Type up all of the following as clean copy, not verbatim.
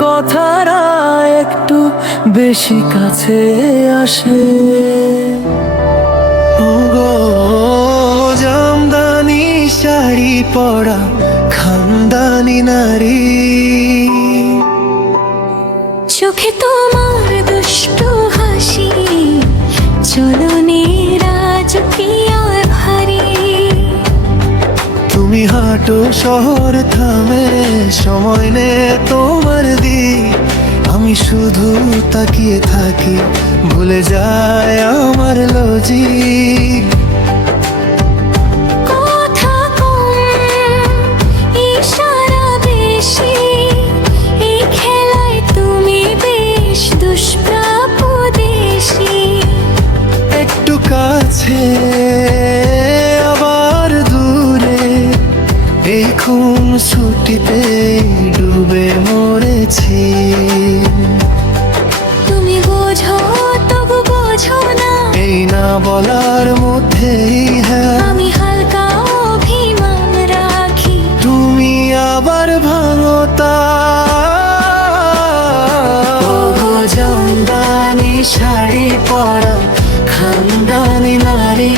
কথারা একটু বেশি কাছে আসে। ওগো জামদানি শাড়ি পরা খানদানি নারী, চোখে তোমার দুষ্টু হাসি, চলনে রাজপ্রিয়ার ভারী। তুমি হাঁটো শহর থামে, সময় নে তোমার দিক, আমি শুধু তাকিয়ে থাকি, ভুলে যায় আমার লজিক। কথা কম, ইশারা বেশি, এই খেলায় তুমি বেশ দুষ্প্রাপ্যদেশী। একটু কাছে আবার দূরে, এই খুন ছুটিতে ডুবে মরেছি। তুমি বোঝো তবু বোঝো না, এই না বলার মধ্যেই হ্যাঁ আমি হালকা অভিমান রাখি। তুমি আবার ভাঙো তা। ওগো জামদানি শাড়ি পরা খানদানি নারী,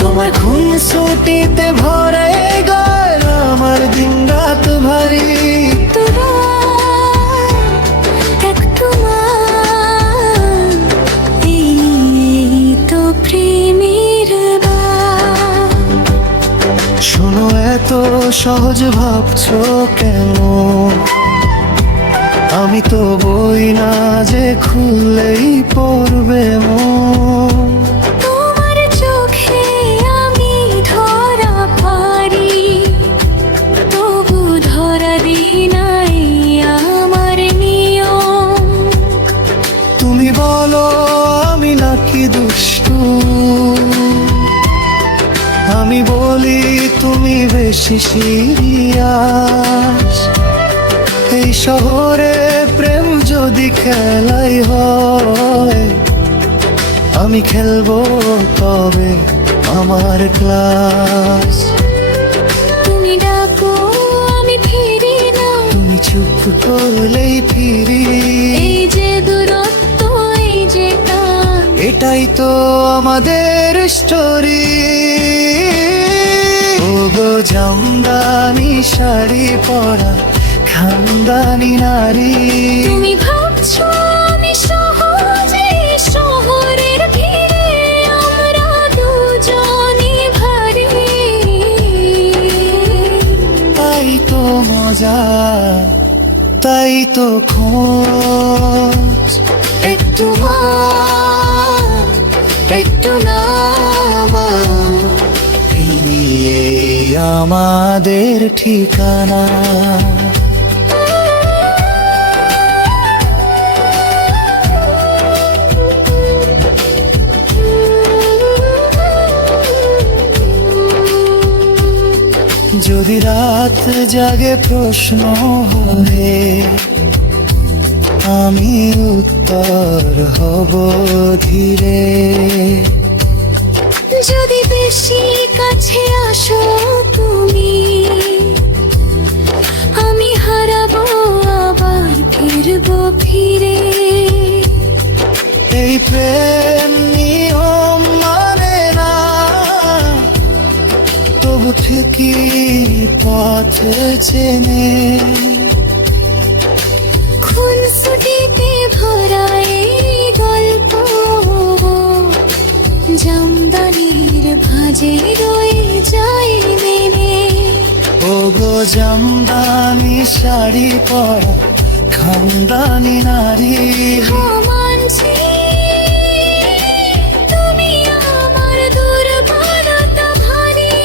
তোমার খুন ছুটিতে ভরে গেল আমার দিন রাত ভারী। একটু মান, এই তো প্রেমের বাঁ। শোনো এত সহজ ভাবছো কেন, আমি তো বই না যে খুললেই পড়বে মন। তোমার চোখে আমি ধরা পারি, তবু ধরা দিই নাই আমার নিয়ম। তুমি বলো আমি নাকি দুষ্টু, আমি বলি তুমি বেশি সিরিয়াস। এই শহরে প্রেম যদি খেলাই হয়, আমি খেলবো তবে আমার ক্লাস। তুমি ডাকো আমি ফিরি না, তুমি চুপ করলেই ফিরি, এই যে দূরত্ব এই যে টান। এটাই তো আমাদের স্টোরি। ওগো জামদানি শাড়ি পরা খানদানি নারী, তুমি ভাবছো আমি সহজে শহরের ভিড়ে আমরা দুজনই ভারী। তাই তো মজা, তাই তো খোঁজ। একটু মান, একটু নামা, এই আমাদের ঠিকানা। যদি রাত জাগে প্রশ্ন হয়ে, আমি উত্তর হব ধীরে। যদি বেশি কাছে আসো তুমি, আমি হারাবো আবার ফিরবো ফিরে। এই প্রেম নিয়ম মানে না, তবু ঠিকই পথ চেনে। খুন ছুটিতে ভরা এই গল্প, জামদানির ভাজে রয়ে যায় মেনে। ওগো জামদানি শাড়ি পরা খানদানি নারী, মানছি তুমি আমার দুর্বলতা ভারী।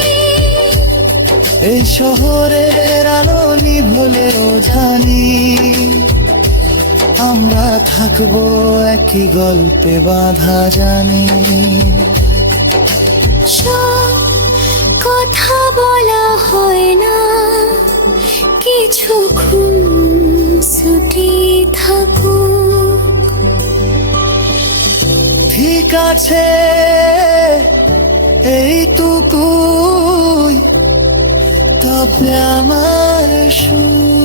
এই শহরের আলো নিভলেও জানি, আমরা থাকবো একই গল্পে বাঁধা জানি। সব কথা বলা হয় না, কিছুক্ষণ ছুটি থাকুক। ঠিক আছে এইটুকুই, তবে আমার সুর।